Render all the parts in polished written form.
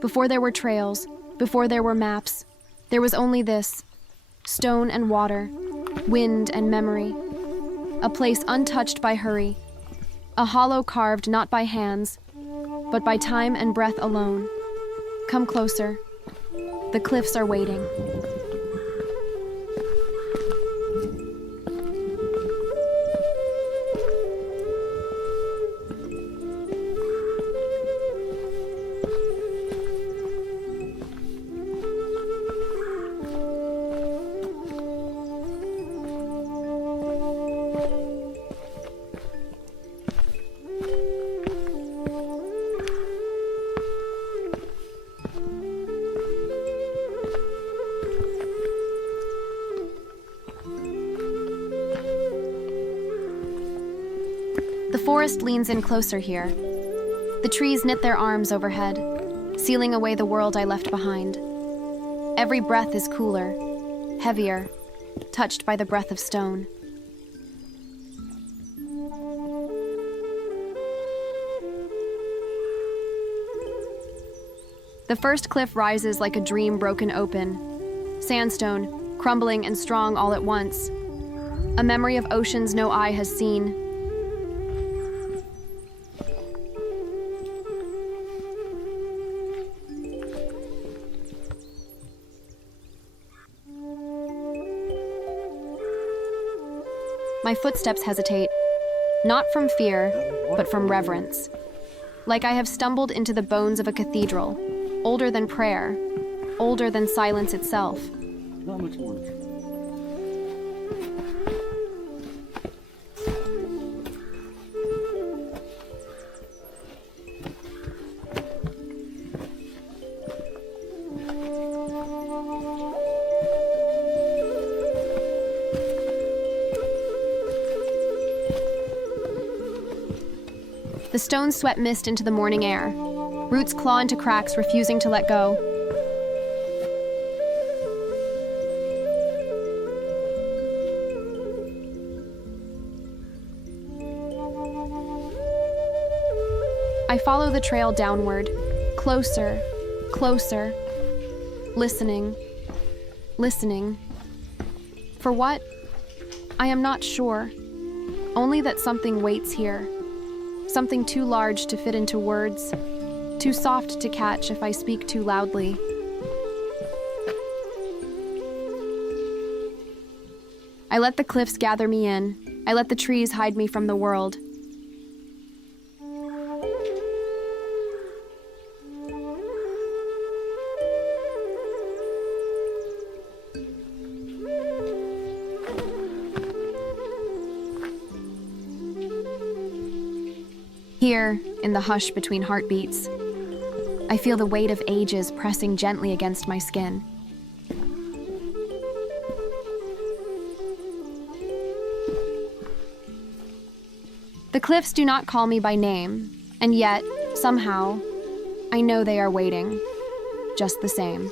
Before there were trails, before there were maps, there was only this: stone and water, wind and memory. A place untouched by hurry, a hollow carved not by hands, but by time and breath alone. Come closer. The cliffs are waiting. The forest leans in closer here. The trees knit their arms overhead, sealing away the world I left behind. Every breath is cooler, heavier, touched by the breath of stone. The first cliff rises like a dream broken open, sandstone, crumbling and strong all at once, a memory of oceans no eye has seen. My footsteps hesitate, not from fear, but from reverence. Like I have stumbled into the bones of a cathedral, older than prayer, older than silence itself. Not much more. The stones sweat mist into the morning air. Roots claw into cracks, refusing to let go. I follow the trail downward, closer, closer, listening, listening. For what? I am not sure. Only that something waits here. Something too large to fit into words, too soft to catch if I speak too loudly. I let the cliffs gather me in. I let the trees hide me from the world. Here, in the hush between heartbeats, I feel the weight of ages pressing gently against my skin. The cliffs do not call me by name, and yet, somehow, I know they are waiting, just the same.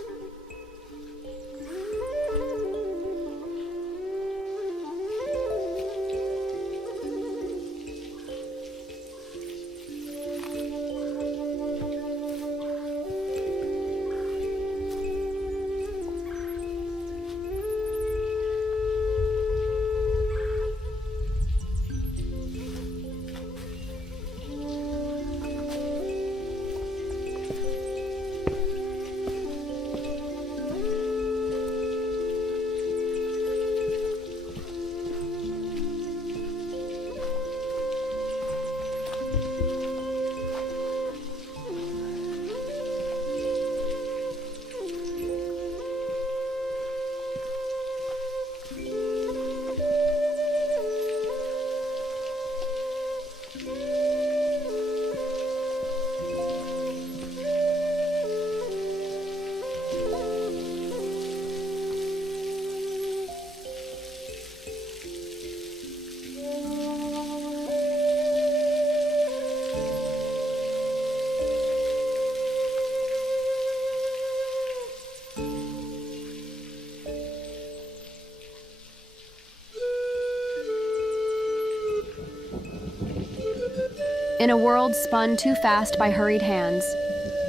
In a world spun too fast by hurried hands,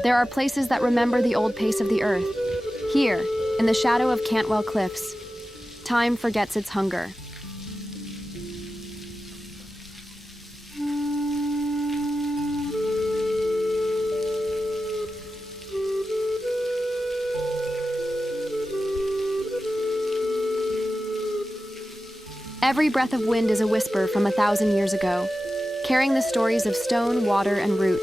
There are places that remember the old pace of the earth. Here, in the shadow of Cantwell cliffs, time forgets its hunger. Every breath of wind is a whisper from 1,000 years ago, carrying the stories of stone, water, and root.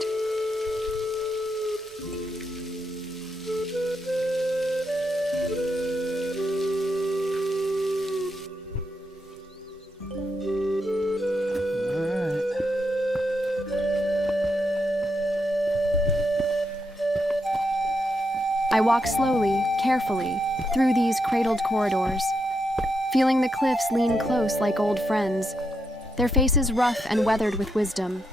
I walk slowly, carefully, through these cradled corridors, feeling the cliffs lean close like old friends, their faces rough and weathered with wisdom.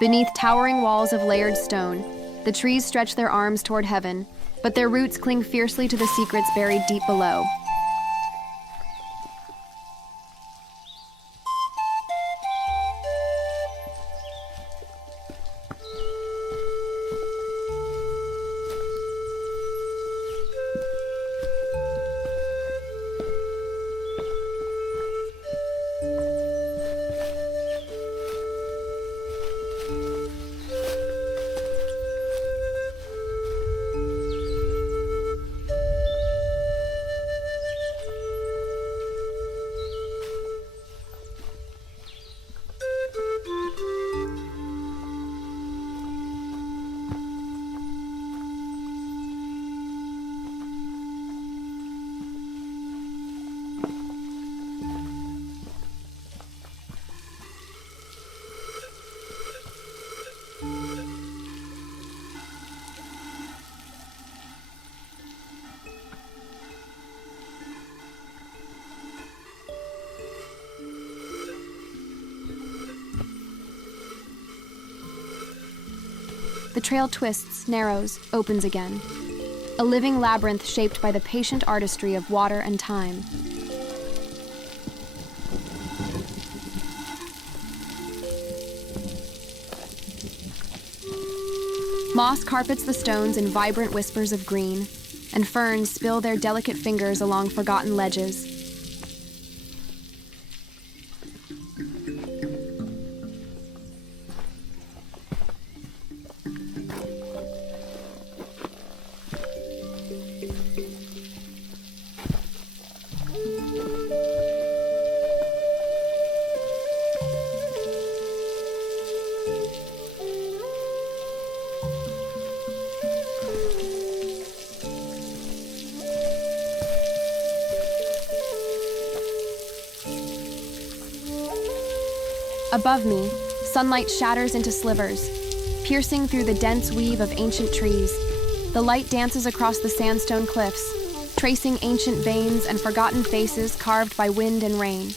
Beneath towering walls of layered stone, the trees stretch their arms toward heaven, but their roots cling fiercely to the secrets buried deep below. The trail twists, narrows, opens again. A living labyrinth shaped by the patient artistry of water and time. Moss carpets the stones in vibrant whispers of green, and ferns spill their delicate fingers along forgotten ledges. Above me, sunlight shatters into slivers, piercing through the dense weave of ancient trees. The light dances across the sandstone cliffs, tracing ancient veins and forgotten faces carved by wind and rain.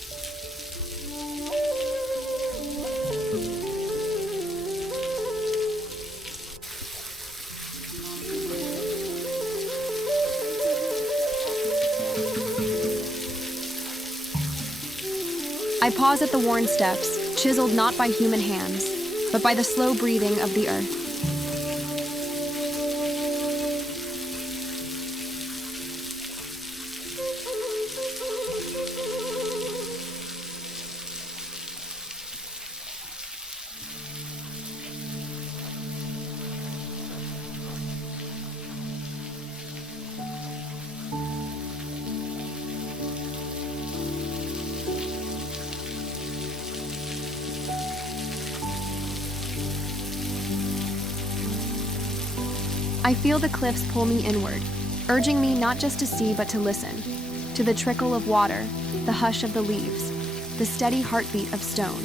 I pause at the worn steps, chiseled not by human hands, but by the slow breathing of the earth. I feel the cliffs pull me inward, urging me not just to see but to listen, to the trickle of water, the hush of the leaves, the steady heartbeat of stone.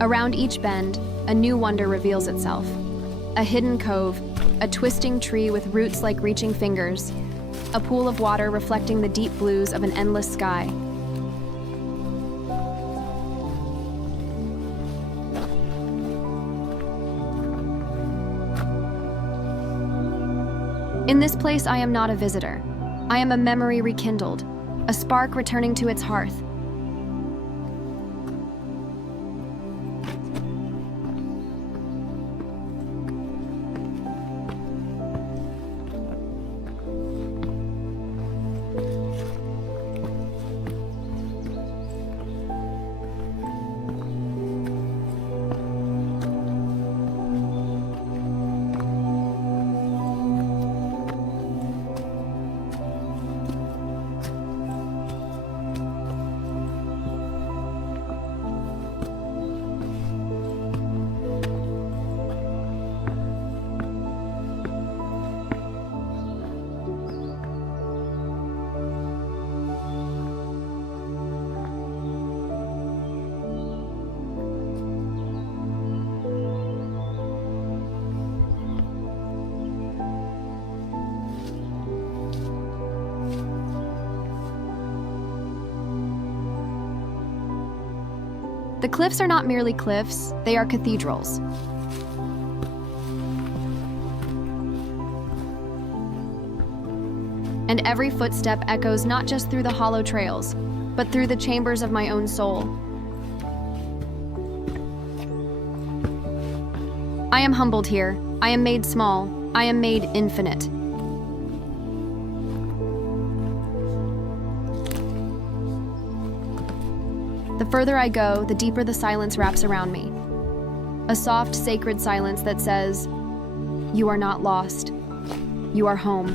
Around each bend, a new wonder reveals itself. A hidden cove, a twisting tree with roots like reaching fingers, a pool of water reflecting the deep blues of an endless sky. In this place, I am not a visitor. I am a memory rekindled, a spark returning to its hearth. The cliffs are not merely cliffs, they are cathedrals. And every footstep echoes not just through the hollow trails, but through the chambers of my own soul. I am humbled here. I am made small. I am made infinite. The further I go, the deeper the silence wraps around me. A soft, sacred silence that says, "You are not lost. You are home."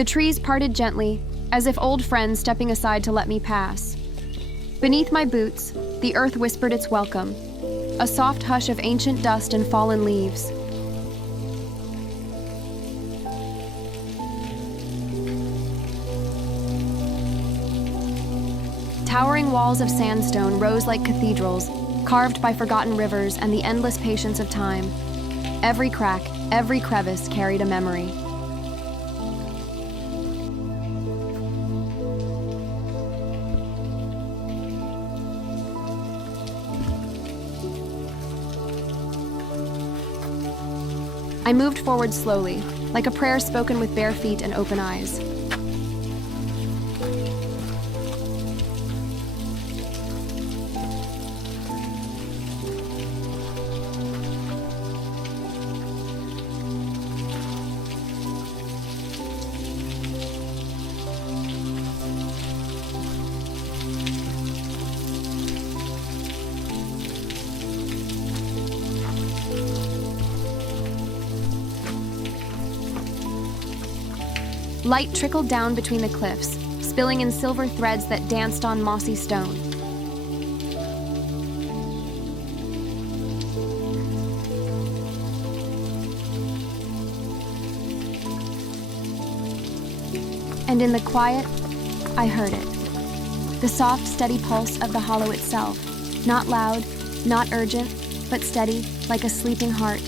The trees parted gently, as if old friends stepping aside to let me pass. Beneath my boots, the earth whispered its welcome, a soft hush of ancient dust and fallen leaves. Towering walls of sandstone rose like cathedrals, carved by forgotten rivers and the endless patience of time. Every crack, every crevice carried a memory. I moved forward slowly, like a prayer spoken with bare feet and open eyes. Light trickled down between the cliffs, spilling in silver threads that danced on mossy stone. And in the quiet, I heard it. The soft, steady pulse of the hollow itself, not loud, not urgent, but steady, like a sleeping heart.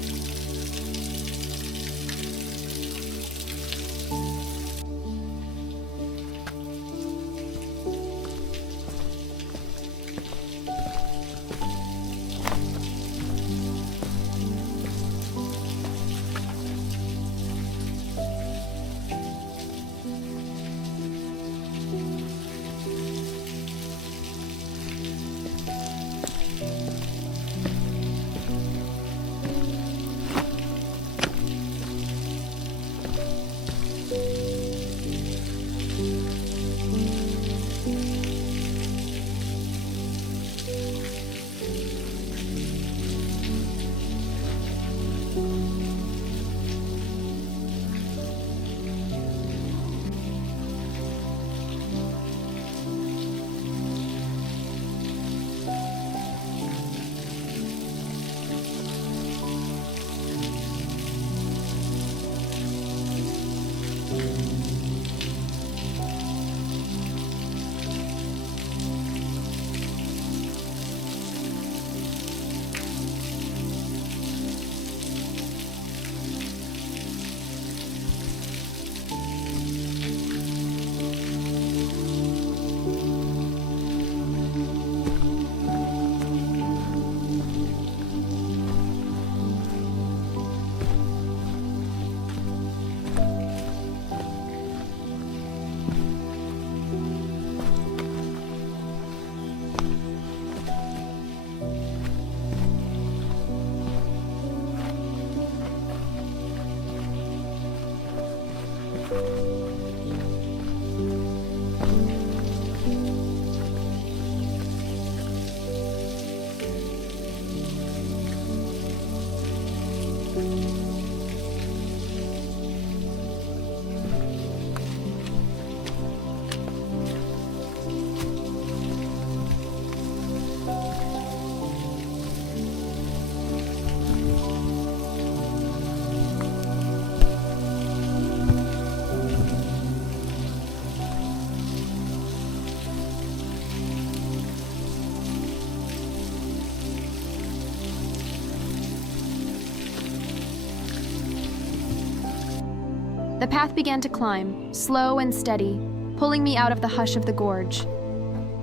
The path began to climb, slow and steady, pulling me out of the hush of the gorge.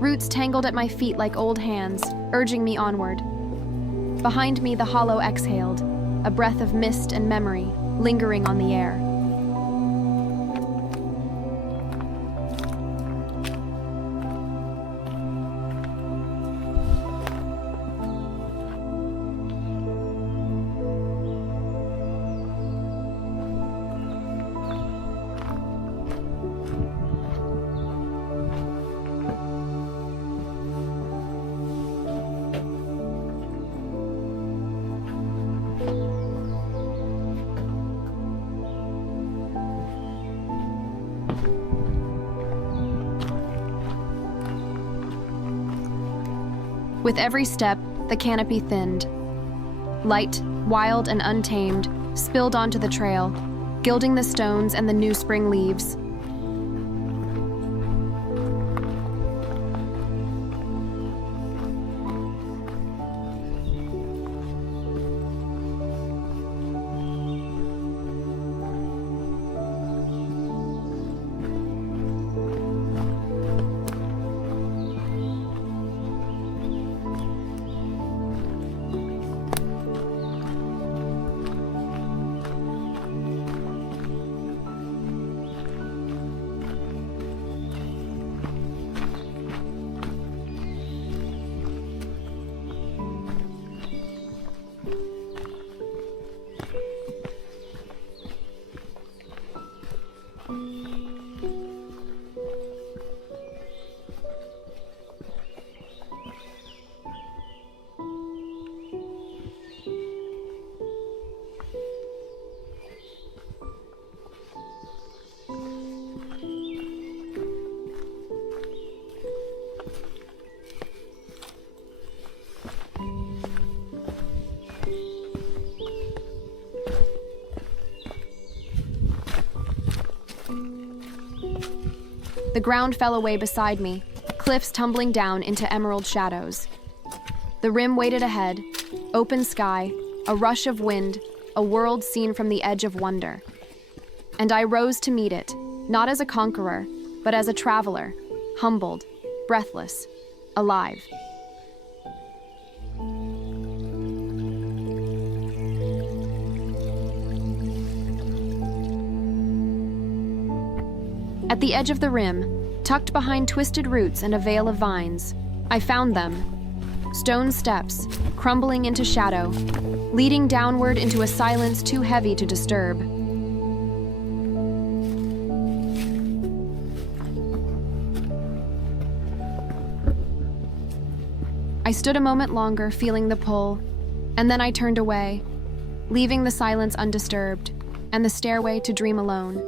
Roots tangled at my feet like old hands, urging me onward. Behind me, the hollow exhaled, a breath of mist and memory, lingering on the air. With every step, the canopy thinned. Light, wild and untamed, spilled onto the trail, gilding the stones and the new spring leaves. The ground fell away beside me, cliffs tumbling down into emerald shadows. The rim waited ahead, open sky, a rush of wind, a world seen from the edge of wonder. And I rose to meet it, not as a conqueror, but as a traveler, humbled, breathless, alive. At the edge of the rim, tucked behind twisted roots and a veil of vines, I found them. Stone steps, crumbling into shadow, leading downward into a silence too heavy to disturb. I stood a moment longer, feeling the pull, and then I turned away, leaving the silence undisturbed and the stairway to dream alone.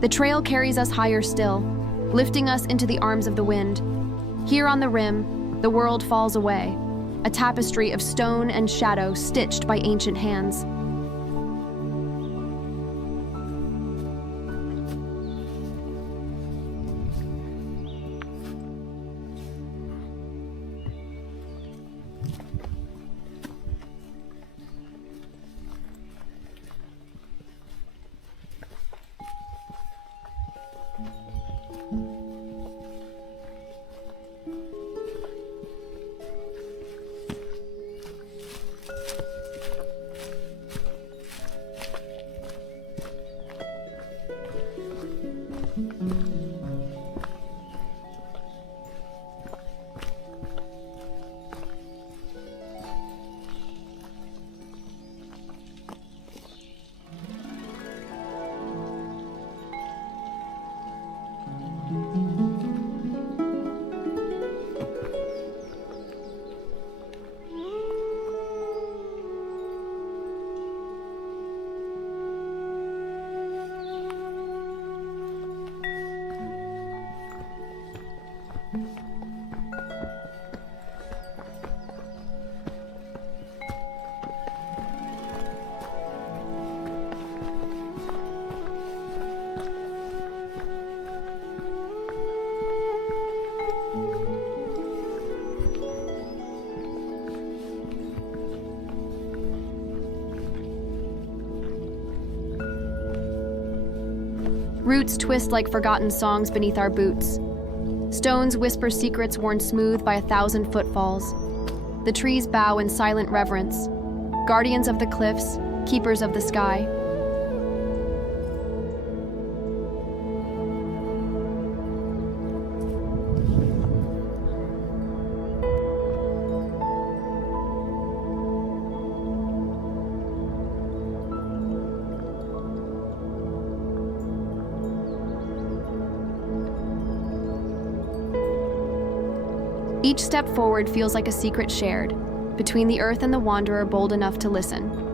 The trail carries us higher still, lifting us into the arms of the wind. Here on the rim, the world falls away, a tapestry of stone and shadow stitched by ancient hands. Roots twist like forgotten songs beneath our boots. Stones whisper secrets worn smooth by 1,000 footfalls. The trees bow in silent reverence, guardians of the cliffs, keepers of the sky. Each step forward feels like a secret shared, between the earth and the wanderer bold enough to listen.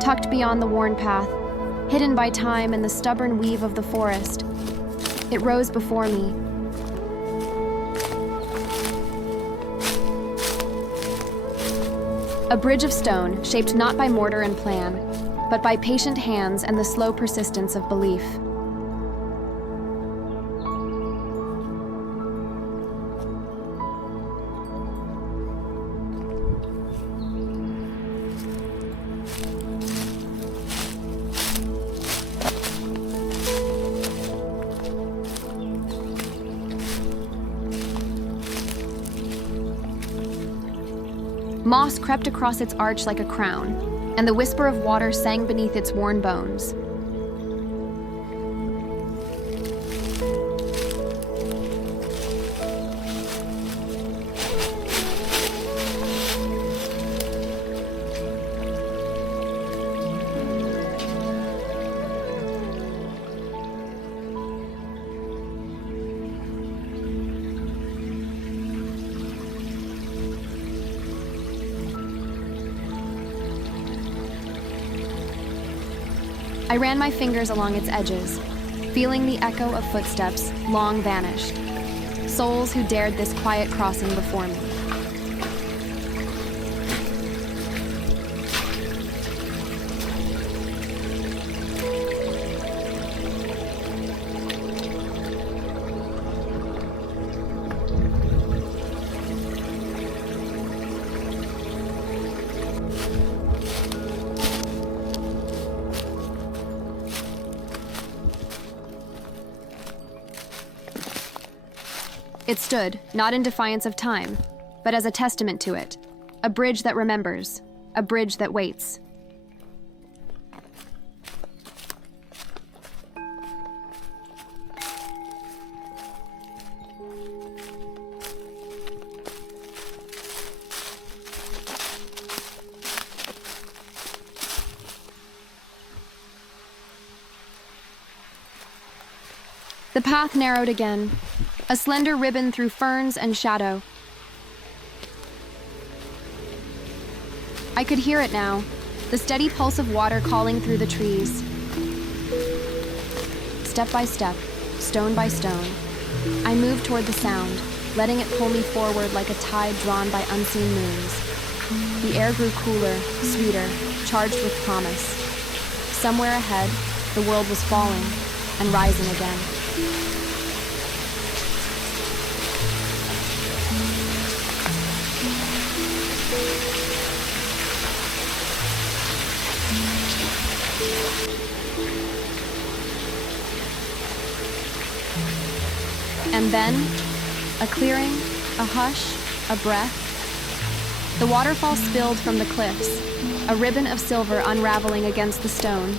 Tucked beyond the worn path, hidden by time and the stubborn weave of the forest, it rose before me. A bridge of stone, shaped not by mortar and plan, but by patient hands and the slow persistence of belief. Moss crept across its arch like a crown, and the whisper of water sang beneath its worn bones. I ran my fingers along its edges, feeling the echo of footsteps long vanished, souls who dared this quiet crossing before me. It stood, not in defiance of time, but as a testament to it, a bridge that remembers, a bridge that waits. The path narrowed again, a slender ribbon through ferns and shadow. I could hear it now, the steady pulse of water calling through the trees. Step by step, stone by stone, I moved toward the sound, letting it pull me forward like a tide drawn by unseen moons. The air grew cooler, sweeter, charged with promise. Somewhere ahead, the world was falling and rising again. And then, a clearing, a hush, a breath. The waterfall spilled from the cliffs, a ribbon of silver unraveling against the stone.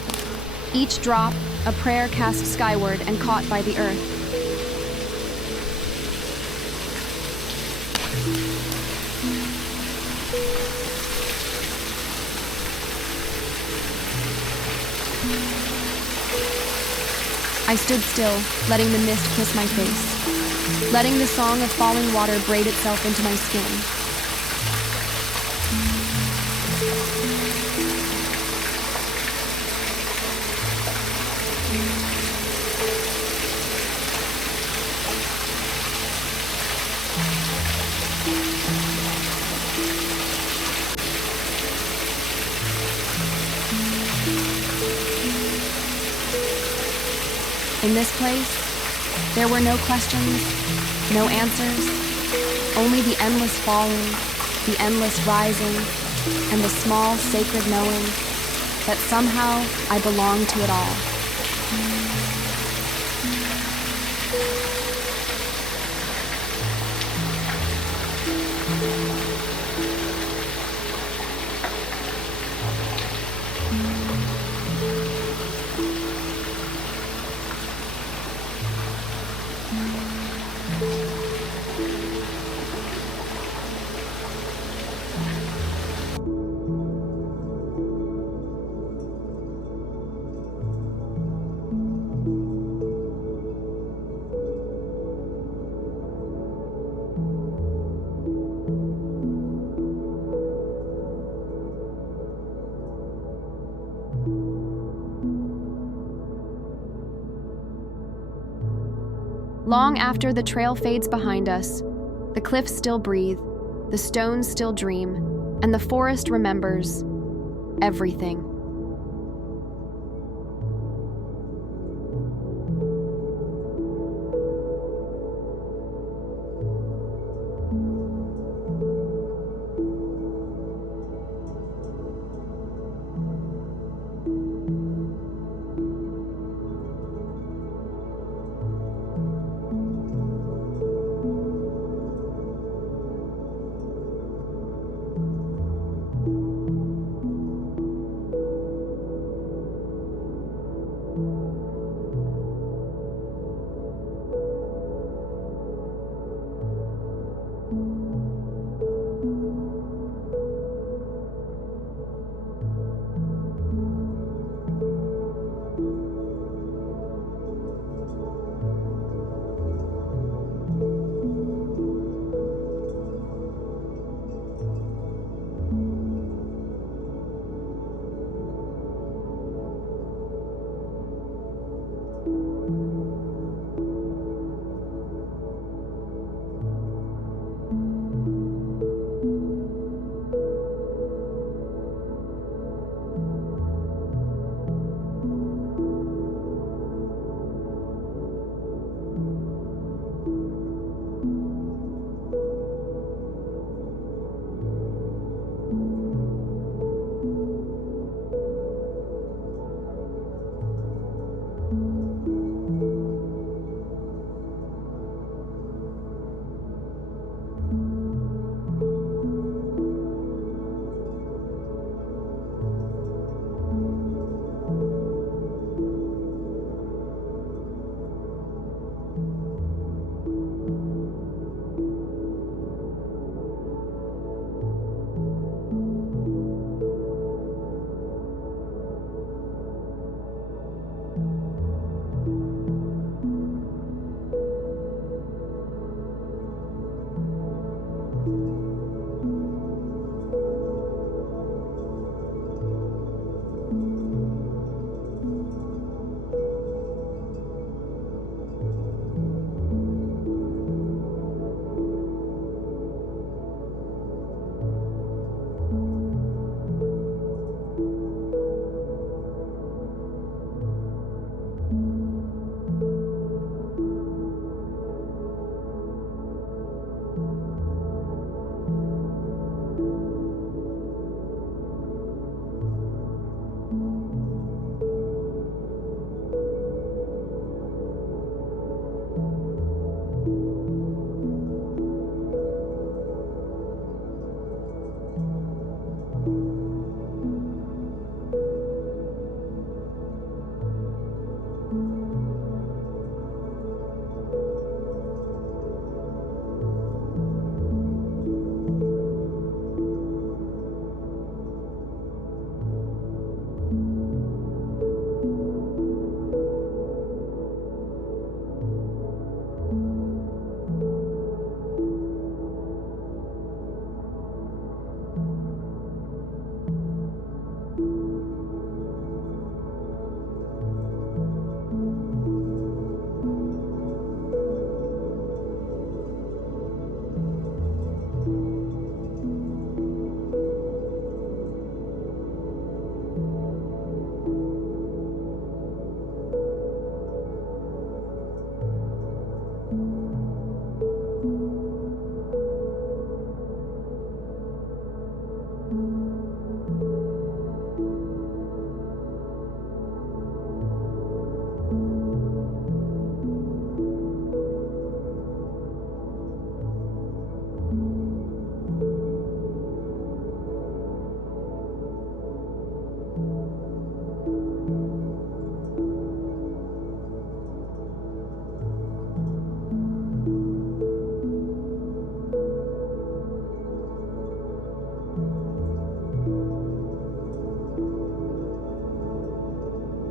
Each drop, a prayer cast skyward and caught by the earth. I stood still, letting the mist kiss my face, letting the song of falling water braid itself into my skin. In this place, there were no questions, no answers, only the endless falling, the endless rising, and the small sacred knowing that somehow I belonged to it all. Long after the trail fades behind us, the cliffs still breathe, the stones still dream, and the forest remembers everything.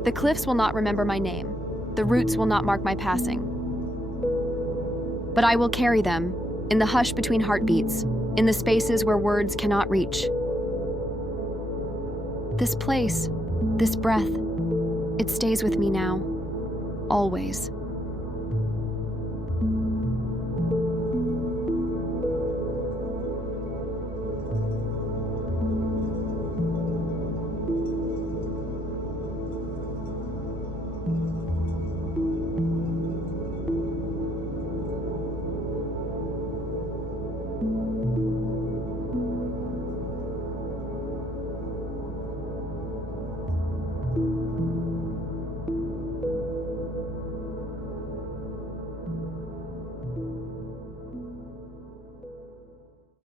The cliffs will not remember my name. The roots will not mark my passing. But I will carry them, in the hush between heartbeats, in the spaces where words cannot reach. This place, this breath, it stays with me now, always.